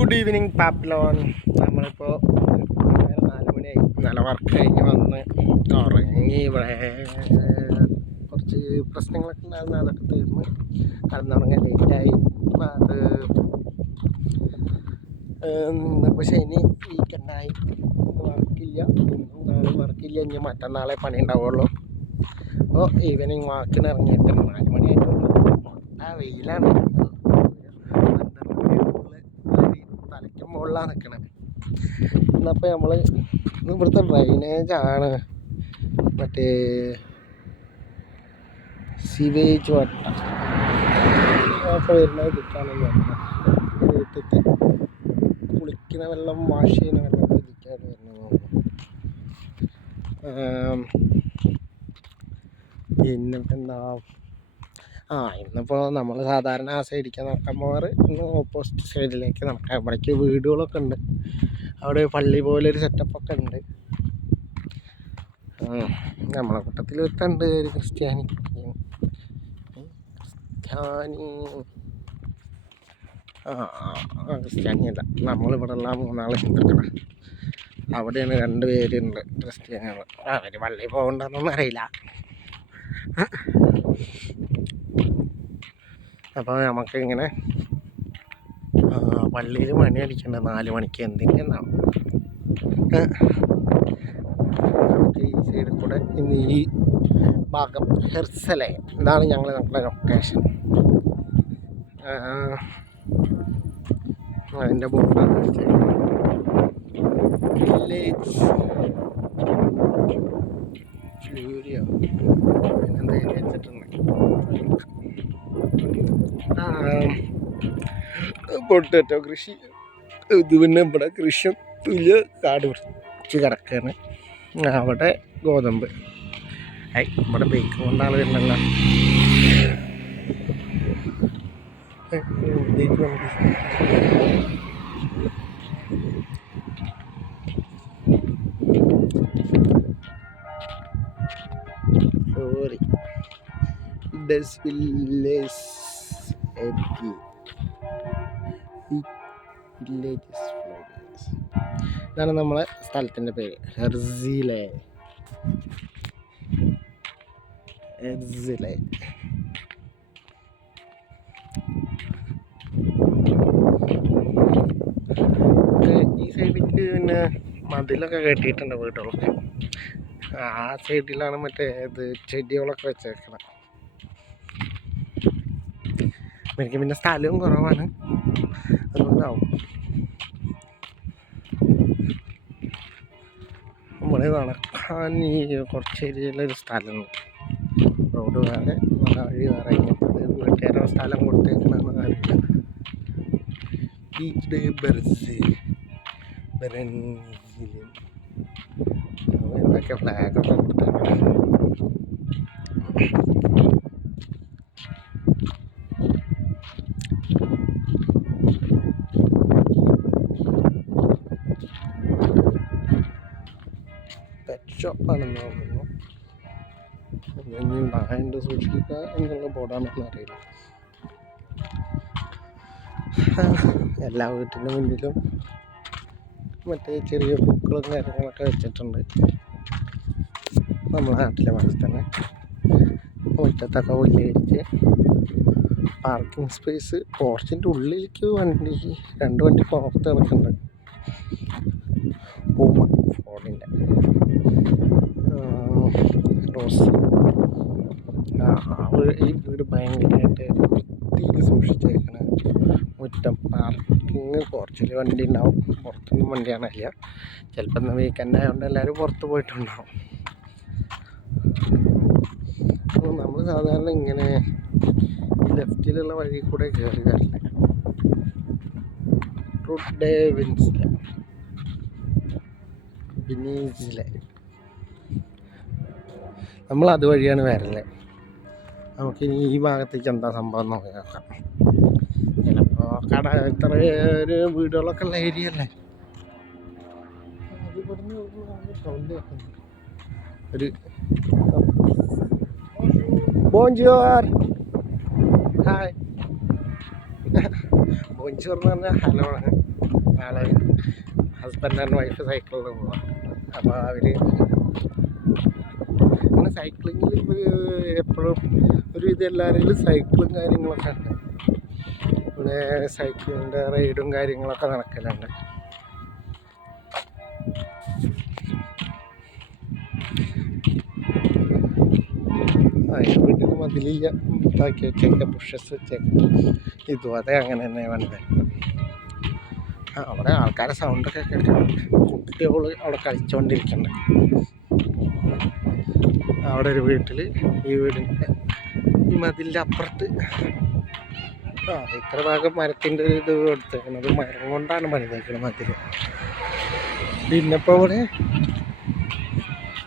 Good evening പാപ്ലോൺ. നമ്മളിപ്പോൾ 4 മണിയായി. നല്ല വർക്ക് കഴിഞ്ഞ് വന്ന് ഉറങ്ങി. ഇവിടെ കുറച്ച് പ്രശ്നങ്ങളൊക്കെ ഉണ്ടായിരുന്നു, അതൊക്കെ തീർന്ന് കടന്നുറങ്ങാൻ ലേറ്റായി. അത് ഇപ്പോൾ ശനി വീക്കെൻഡായി, വർക്കില്ല. ഇന്നും നാളെ വർക്കില്ല, ഇനി മറ്റന്നാളെ പണി ഉണ്ടാവുള്ളൂ. അപ്പോൾ ഈവനിങ് വാക്കിന് ഇറങ്ങിയിട്ട് 4 മണിയായിട്ടുള്ളൂ. വെയിലാണ്. തലയ്ക്ക് മുകളിലാണ് നിൽക്കണത്. എന്നപ്പോൾ നമ്മൾ ഇവിടുത്തെ ഡ്രൈനേജാണ് മറ്റേ സിവേജ് വട്ട അപ്പോൾ വരുന്നത് ഇതിക്കാണെന്ന് പറഞ്ഞത്. വീട്ടിൽ കുളിക്കുന്ന വെള്ളം, വാഷ് ചെയ്യുന്ന വെള്ളം ഇതിക്കാണ് വരുന്നത്. പിന്നിപ്പോൾ എന്താ, ഇന്നിപ്പോൾ നമ്മൾ സാധാരണ ആ സൈഡിലേക്ക് നടക്കാൻ പോകാറ്. ഇന്ന് ഓപ്പോസിറ്റ് സൈഡിലേക്ക് നടക്കാൻ. ഇവിടേക്ക് വീടുകളൊക്കെ ഉണ്ട്. അവിടെ പള്ളി പോലൊരു സെറ്റപ്പൊക്കെ ഉണ്ട്. നമ്മളെ കൂട്ടത്തിൽ ഒരുത്തുണ്ട്, ഒരു ക്രിസ്ത്യാനി. ക്രിസ്ത്യാനിയല്ല, നമ്മളിവിടെ ഉള്ള 3 ഹിന്ദുക്കളാണ്. അവിടെയാണ് 2 പേരുണ്ട് ക്രിസ്ത്യാനികൾ. അവർ പള്ളി പോകണ്ടെന്നൊന്നും അറിയില്ല. അപ്പോൾ നമുക്കിങ്ങനെ പള്ളിയിൽ മണി അടിക്കണ്ട 4 മണിക്ക് എന്തെങ്കിലും നമുക്ക് ഈ സൈഡിൽ കൂടെ ഇന്ന് ഈ ഭാഗം ഹെർസലെ, ഇതാണ് ഞങ്ങളുടെ ലൊക്കേഷൻ. അതിൻ്റെ ബോർഡാണ് വില്ലേജ് ഫ്ലൂരിയോ എന്താ വെച്ചിട്ടുണ്ട്. പൊട്ടറ്റോ കൃഷി. ഇത് പിന്നെ ഇവിടെ കൃഷി തുല്യ കാട് പിടിച്ച് കിടക്കുകയാണ്. അവിടെ ഗോതമ്പ്. ഇവിടെ ബേക്ക് കൊണ്ടാണ് വരുന്നല്ല. സോറി, വില്ലേജ് ഇതാണ് നമ്മളെ സ്ഥലത്തിൻ്റെ പേര്, ഹെർസിലെ. ഈ സൈഡിലേക്ക് പിന്നെ മതിലൊക്കെ കെട്ടിയിട്ടുണ്ട് വീടുകളൊക്കെ. ആ സൈഡിലാണ് മറ്റേ ഇത് ചെടികളൊക്കെ വെച്ചേക്കണം. എനിക്ക് പിന്നെ സ്ഥലവും കുറവാണ്, അതുകൊണ്ടാവും. നമ്മളെ നടക്കാൻ ഈ കുറച്ച് ഏരിയയിലൊരു സ്ഥലമുണ്ട്. റോഡ് വേറെ, വഴി വേറെ. വീട്ടുകാരോ സ്ഥലം കൊടുത്തേക്കണമെന്ന് അറിയില്ല. എന്തൊക്കെ ഫ്ലാഗൊക്കെ കൊടുത്തേക്കണം. പെറ്റ് ഷോപ്പാണെന്ന് തോന്നുന്നു. ഇനി നായണ്ട് സൂക്ഷിക്കുക എന്നുള്ള ബോർഡാണെന്ന് അറിയില്ല. എല്ലാ വീട്ടിൻ്റെ മുന്നിലും മറ്റേ ചെറിയ പൂക്കളും കാര്യങ്ങളൊക്കെ വെച്ചിട്ടുണ്ട്. നമ്മളെ നാട്ടിലെ പോലെ തന്നെ മുറ്റത്തൊക്കെ ഉള്ളിലേക്ക് പാർക്കിംഗ് സ്പേസ്. പോർച്ചിൻ്റെ ഉള്ളിലേക്ക് 2 വണ്ടി പുറത്ത് കിടക്കുന്നുണ്ട്. പൂമ ഫോണിൻ്റെ റോസ്. ഈ വീട് ഭയങ്കരമായിട്ട് വൃത്തിയിൽ സൂക്ഷിച്ചേക്കണ മുറ്റം. പാർക്കിങ് കുറച്ചിൽ വണ്ടി ഉണ്ടാവും, പുറത്തൊന്നും വണ്ടി കാണില്ല. ചിലപ്പോൾ ഇന്ന് വീക്കെൻഡ് ആയതുകൊണ്ട് എല്ലാവരും പുറത്ത് പോയിട്ടുണ്ടാവും. അപ്പോൾ നമ്മൾ സാധാരണ ഇങ്ങനെ ലെഫ്റ്റിലുള്ള വഴി കൂടെ കയറി വരില്ല. വിനീസിലെ നമ്മൾ അതുവഴിയാണ് വരല്ലേ. നമുക്കിനി ഈ ഭാഗത്തേക്ക് എന്താ സംഭവം നോക്കാം. ചിലപ്പോൾ കട ഇത്ര ഒരു വീടുകളൊക്കെ ഉള്ള ഏരിയ അല്ലേ. സൗണ്ട് ഒരു ബോൺജോർ, ഹായ്. ബോൺജോർ എന്ന് പറഞ്ഞാൽ ഹലോ ആണ്. ആള് ഹസ്ബൻഡ് ആൻഡ് വൈഫ് സൈക്കിളിൽ പോവാം. അപ്പോൾ അവർ അങ്ങനെ സൈക്ലിങ്ങിൽ എപ്പോഴും ഒരുവിധം എല്ലാവരും സൈക്കിളും കാര്യങ്ങളൊക്കെ ഉണ്ട്. ഇവിടെ സൈക്കിളിൻ്റെ റൈഡും കാര്യങ്ങളൊക്കെ നടക്കലുണ്ട്. വീട്ടിൽ മതിലില്ല, ഇതാക്കി വെച്ചേക്കാം, ബുഷസ് വെച്ചേക്കാം. ഇതും അതെ അങ്ങനെ തന്നെ വേണ്ടത്. അവിടെ ആൾക്കാരെ സൗണ്ടൊക്കെ കേൾക്കാം. കുട്ടികൾ അവിടെ കളിച്ചുകൊണ്ടിരിക്കുന്നുണ്ട്. അവിടെ ഒരു വീട്ടിൽ, ഈ വീടിൻ്റെ ഈ മതിലിൻ്റെ അപ്പുറത്ത് ഇത്ര ഭാഗം മരത്തിൻ്റെ ഒരു ഇത് എടുത്തേക്കുന്നത്, മരം കൊണ്ടാണ് പണിതേക്കുന്നത് മതിൽ. പിന്നെ ഇപ്പോൾ ഇവിടെ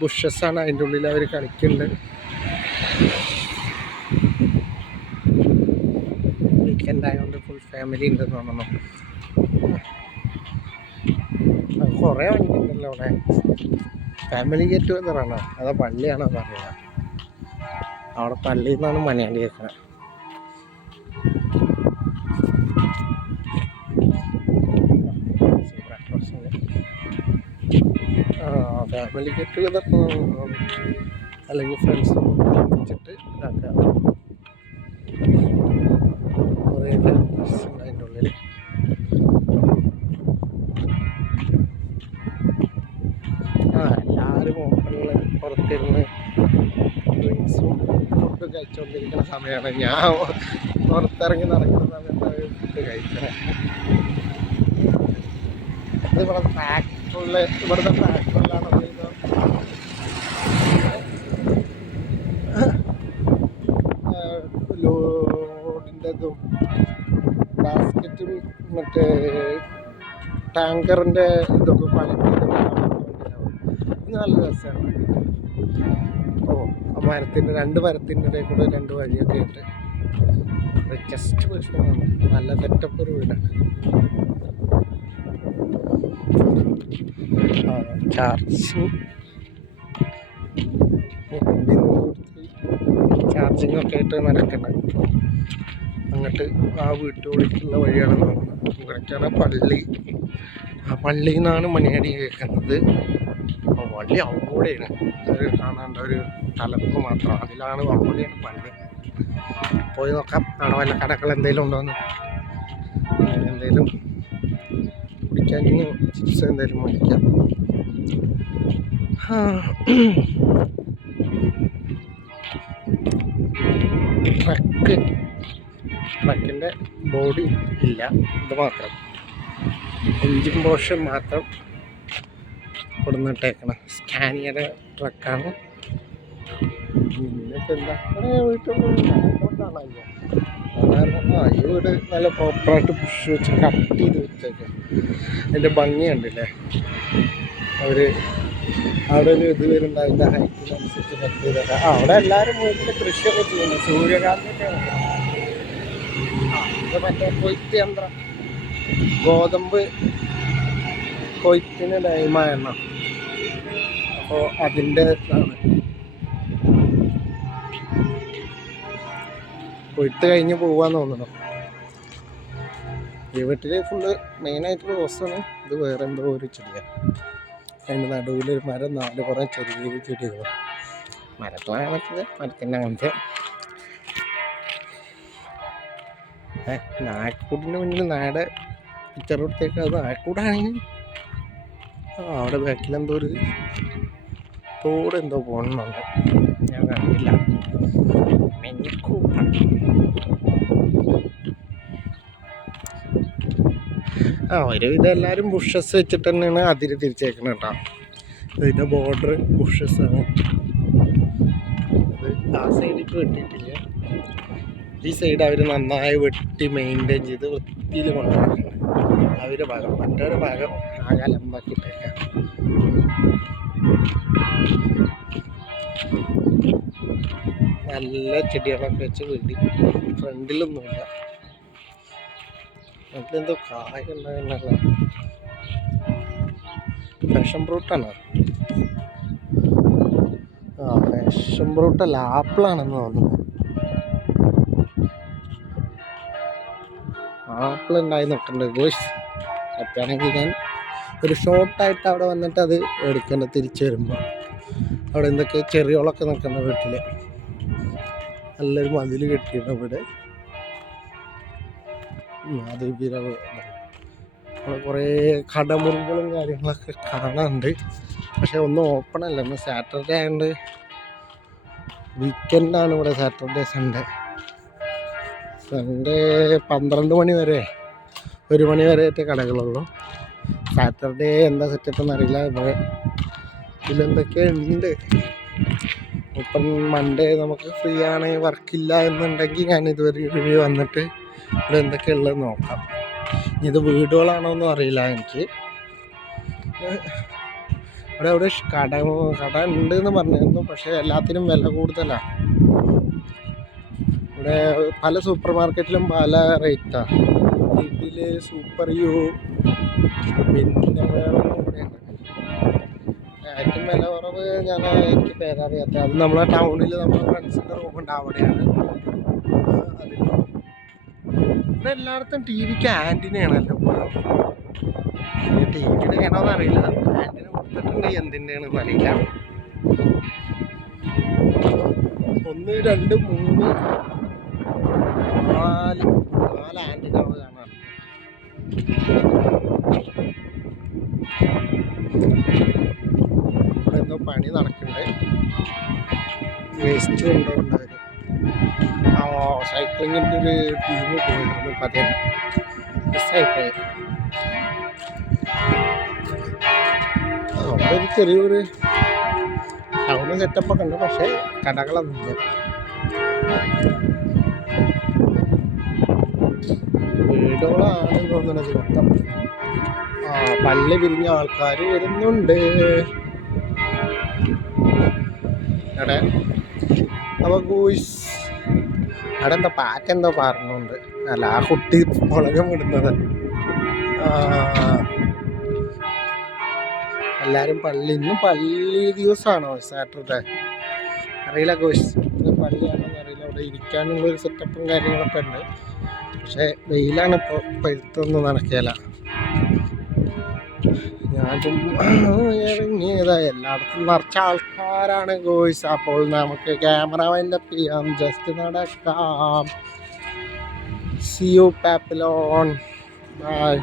ബുഷസാണ്, അതിൻ്റെ ഉള്ളിൽ അവർ കളിക്കുന്നുണ്ട്. വീക്കെൻഡ് ആയതുകൊണ്ട് ഫുൾ ഫാമിലി ഉണ്ടെന്ന് തോന്നുന്നു. കുറേ വണ്ടിയുണ്ടല്ലോ അവിടെ. ഫാമിലി ഗെറ്റ് ടുഗദറാണോ അതോ പള്ളിയാണോ പറയുക? അവിടെ പള്ളിയിൽ നിന്നാണ് മണിയാണ്ടി കേൾക്കുന്നത്. ഫാമിലി ഗെറ്റ് ടുഗദർ അല്ലെങ്കിൽ ഫ്രണ്ട്സ് വെച്ചിട്ട് ഇതാക്കാം. കുറേ ഫാമിലീസ് ഉണ്ട് അതിൻ്റെ ഉള്ളിൽ. എല്ലാവരും ഓപ്പണിൽ പുറത്തിരുന്ന് ഡ്രിങ്ക്സും ഫുഡ് കഴിച്ചുകൊണ്ടിരിക്കുന്ന സമയമാണ്. ഞാൻ പുറത്തിറങ്ങി നടക്കുന്ന സമയത്താണ് ഫുഡ് കഴിക്കുന്നത്. ഇത് ഇവിടുത്തെ ഫാക്ടറിയിലാണ് ലോഡിൻ്റെതും ബാസ്ക്കറ്റും മറ്റേ ടാങ്കറിൻ്റെ ഇതൊക്കെ ക്വാളിറ്റി നല്ല രസമാണ്. ആ മരത്തിൻ്റെ രണ്ട് മരത്തിൻ്റെ ഇടയിൽ കൂടെ രണ്ട് വഴിയൊക്കെ ഇട്ട് ജസ്റ്റ് പ്രശ്നമാണ്. നല്ല സെറ്റപ്പ് ഒരു വീടാണ്. ചാർജിങ് ഒക്കെ ആയിട്ട് നടക്കണം. അങ്ങോട്ട് ആ വീട്ടുകളിലേക്കുള്ള വഴിയാണെന്ന് തോന്നുന്നത്. ഇവിടേക്കാണ് പള്ളി. ആ പള്ളിയിൽ നിന്നാണ് മണിയടി കേൾക്കുന്നത്. പള്ളി അവിടെയാണ് കാണാണ്ട ഒരു തലപ്പ് മാത്രം. അതിലാണ് അവിടെയാണ് പള്ളി. പോയി നോക്കാം അവിടെ വല്ല കടകൾ എന്തെങ്കിലും ഉണ്ടോയെന്ന്. എന്തെങ്കിലും കുടിക്കാൻ ചിപ്സ് എന്തെങ്കിലും മേടിക്കാം. ട്രക്കിൻ്റെ ബോഡി ഇല്ല, ഇത് മാത്രം എൻജിൻ പോർഷൻ മാത്രം കൊടുന്നിട്ടേക്കണം. സ്കാനിയുടെ ട്രക്കാണ്. പിന്നെ എന്താ വീട്ടിലോട്ടാണല്ലോ. ഈ വീട് നല്ല പ്രോപ്പറായിട്ട് ബുഷ് വെച്ച് കട്ട് ചെയ്ത് വെച്ചേക്കാം. അതിൻ്റെ ഭംഗി കണ്ടില്ലേ, അവർ അവിടെ ഒരു ഇത് വരുന്നുണ്ട്. അതിൻ്റെ ഹൈറ്റിനനുസരിച്ച് കട്ട് ചെയ്തേക്കാം. അവിടെ എല്ലാവരും വീട്ടിൽ കൃഷിയൊക്കെ ചെയ്യുന്നു. സൂര്യകാന്തിയൊക്കെയാണ്. ഇത് മറ്റേ കൊയ്ത്ത് യന്ത്രം, ഗോതമ്പ് കൊയ്ത്തിന് ടൈമായെണ്ണ. അപ്പോൾ അതിൻ്റെ ഇതാണ്. കൊയ്ത്ത് കഴിഞ്ഞ് പോവാന്ന് തോന്നണം. ഈ വീട്ടിൽ ഫുള്ള് മെയിനായിട്ടുള്ള റോസാണ്. ഇത് വേറെ എന്തോ ഒരു ചെടിയാണ്. അതിൻ്റെ നടുവിലൊരു മരം, നാല് കുറേ ചെറിയ ചെടികൾ. മരത്തിലാണ് മറ്റത്, മരത്തിൻ്റെ അങ്ങനത്തെ. നായക്കൂടിൻ്റെ മുന്നിൽ നായുടെ പിക്ചർ കൊടുത്തേക്ക്. അത് നായക്കൂടാണെങ്കിൽ അവിടെ ബാക്കിലെന്തോ ഒരു തോട് എന്തോ പോകണമെന്നുണ്ട്, ഞാൻ കണ്ടില്ല. ഒരുവിധം എല്ലാവരും ബുഷസ് വെച്ചിട്ട് തന്നെയാണ് അതിര് തിരിച്ചേക്കുന്നത് കേട്ടോ. ഇതിൻ്റെ ബോർഡർ ബുഷസാണ്. അത് ആ സൈഡിലേക്ക് വെട്ടിയിട്ടില്ല. ഈ സൈഡ് അവർ നന്നായി വെട്ടി മെയിൻറ്റെയിൻ ചെയ്ത് വൃത്തിയിൽ കൊണ്ടുവരുന്നുണ്ട്. അവരുടെ ഭാഗം, മറ്റൊരു ഭാഗം ആകെ അലമ്പാക്കിയിട്ടേക്കാം. നല്ല ചെടികളൊക്കെ വെച്ച് വീടി. ഫ്രണ്ടിലൊന്നുമില്ല. അതിലെന്തോ കായ ഉണ്ടാകുന്നല്ല. പാഷൻ ഫ്രൂട്ടാണോ? പാഷൻ ഫ്രൂട്ടല്ല, ആപ്പിളാണെന്ന് തോന്നുന്നു. ആപ്പിൾ ഉണ്ടായി നിൽക്കുന്നുണ്ട് ഗോയ്സ്. പറ്റുകയാണെങ്കിൽ ഞാൻ ഒരു ഷോർട്ടായിട്ട് അവിടെ വന്നിട്ട് അത് എടുക്കേണ്ട തിരിച്ചു വരുമ്പോൾ. അവിടെ എന്തൊക്കെ ചെറിയോളൊക്കെ നിൽക്കുന്ന വീട്ടിൽ നല്ലൊരു മതിൽ കെട്ടിയിട്ട് ഇവിടെ അത് വിരവ് അവിടെ കുറേ കടമുറികളും കാര്യങ്ങളൊക്കെ കാണാനുണ്ട്. പക്ഷെ ഒന്നും ഓപ്പൺ അല്ല, ഇന്ന് സാറ്റർഡേ ആയതുകൊണ്ട് വീക്കെൻഡാണ് ഇവിടെ. സാറ്റർഡേ സൺഡേ 12 മണി വരെ 1 മണി വരെയായിട്ട് കടകളുള്ളൂ. സാറ്റർഡേ എന്താ സെറ്റപ്പ് എന്നറിയില്ല. ഇവിടെ ഇതിലെന്തൊക്കെ ഉണ്ട്. ഇപ്പം മൺഡേ നമുക്ക് ഫ്രീ ആണ്, വർക്കില്ല എന്നുണ്ടെങ്കിൽ ഞാൻ ഇതുവരെ വന്നിട്ട് ഇവിടെ എന്തൊക്കെ ഉള്ളത് നോക്കാം. ഇത് വീടുകളാണോ എന്നും അറിയില്ല എനിക്ക്. ഇവിടെ എവിടെ കട ഉണ്ട് എന്ന് പറഞ്ഞിരുന്നു, പക്ഷേ എല്ലാത്തിനും വില കൂടുതലാണ്. ഇവിടെ പല സൂപ്പർ മാർക്കറ്റിലും പല റേറ്റാണ്. വീട്ടിൽ സൂപ്പർ യു പിന്നെ വേറെ ഒന്നും കൂടെയുണ്ട്. ഏറ്റവും വില കുറവ് എനിക്ക് പേരറിയാത്ത, അത് നമ്മളെ ടൗണിൽ നമ്മുടെ ഫ്രണ്ട്സിൻ്റെ റൂമുണ്ട്, അവിടെയാണ്. ഇവിടെ എല്ലായിടത്തും ടി വിക്ക് ആൻറ്റിനയാണല്ലോ. ടി വിയുടെ ആണോന്ന് അറിയില്ല, ആൻറ്റിന കൊടുത്തിട്ടുണ്ട്, എന്തിൻ്റെയാണെന്ന് അറിയില്ല. 1 2 3 4 ആൻറ്റിനകൾ കാണാം. ഇവിടെ എന്തോ പണി നടക്കുന്നുണ്ട്. വേസ്റ്റ് കൊണ്ടുണ്ടായിരുന്നു. സൈക്ലിങ്ങിൻ്റെ ഒരു ടീം പോയിരുന്നു, പതിനെ മിസ്സായിപ്പോയി. അവിടെ ഒരു ചെറിയൊരു ടൗണ് സെറ്റപ്പൊക്കെ ഉണ്ട്, പക്ഷേ കടകളൊന്നുമില്ല. വീടുകളാണ് തോന്നുന്നത് മൊത്തം. പള്ളി പിരിഞ്ഞ ആൾക്കാർ വരുന്നുണ്ട് അവിടെ. അപ്പോൾ ഗൂയ്സ് അവിടെ എന്താ പാറ്റെന്തോ പറഞ്ഞുണ്ട്. അല്ല, ആ കുട്ടി മുളകം ഇടുന്നത്. എല്ലാവരും ഇന്നും പള്ളി ദിവസമാണോ സാറ്റർഡേ അറിയില്ല ഗോയ്സ്. ഇന്ന് പള്ളിയാണോന്ന് അറിയില്ല. അവിടെ ഇരിക്കാനുള്ളൊരു സെറ്റപ്പും കാര്യങ്ങളൊക്കെ ഉണ്ട്, പക്ഷേ വെയിലാണ്. ഇപ്പോൾ പഴുത്തൊന്നും നടക്കില്ല. ഞാൻ ഇറങ്ങിയതാ, എല്ലായിടത്തും നിറച്ച ആൾക്കാരാണ് ഗോയ്സ്. അപ്പോൾ നമുക്ക് ക്യാമറ വൈൻഡപ്പ് ചെയ്യാം, ജസ്റ്റ് നടക്കാം. See you Papillon. Bye.